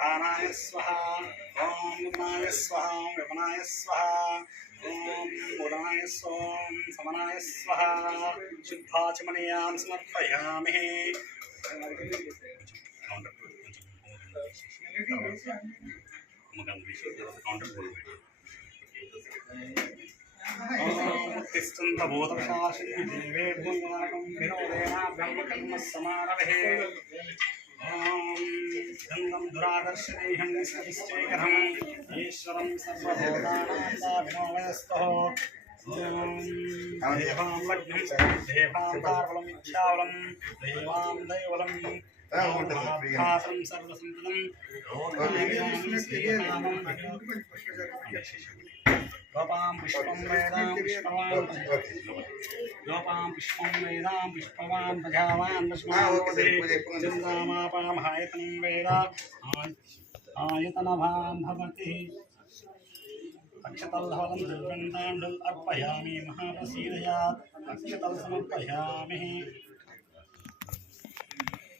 प्राणाय स्वाहा ओम उदनाय स्वाहा विपनाय स्वाहा ओम उदनाय सोम समनाय स्वाहा शुद्धाचमनीयां समर्पयामि तिष्ठन्त भूतशासिनी देवेभ्यो ज्ञानकं विनोदेन ब्रह्मकर्म समारभे गंगं दुरादर्शनेहं निष्करिष्टेकरम् ईश्वरं सर्वभूतानां विनोदयस्तः देवां लग्नं देवां तारवलं इच्छावलं देवां दैवलं भासं सर्वसंपदं गोपां पुष्पं वेदां पुष्पवान् गोपां पुष्पं वेदां पुष्पवान् भगावान् वस्मानोदे चन्द्रामापामहायतनं वेद आयतनभान् भवति अक्षतल्हवलं दुर्गन्धाण्डुल् अर्पयामि महाप्रसीदयात् अक्षतल् समर्पयामि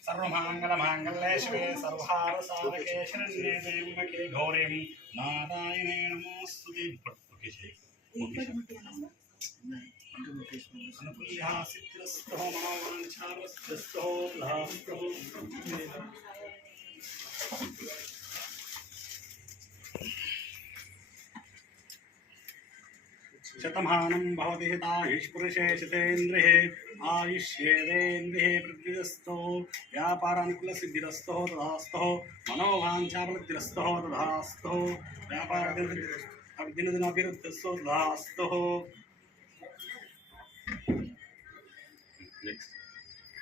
सर्वमाङ्गलमाङ्गल्ये शिवे सर्वहारसाधके शरण्ये त्र्यम्बके घोरे नारायणे नमोऽस्तुते अनुकूल्यः सिद्धिरस्तः मनोवाञ्छावस्तः लाभस्तः शतमानं भवति हितायुष्पुरुषे शतेन्द्रिये आयुष्येदेन्द्रिये वृद्धिरस्तो व्यापारानुकूलसिद्धिरस्तो तथास्तो मनोवाञ्छाफलसिद्धिरस्तो तथास्तो व्यापारदिनदिनभिरुद्धस्तो तथास्तो।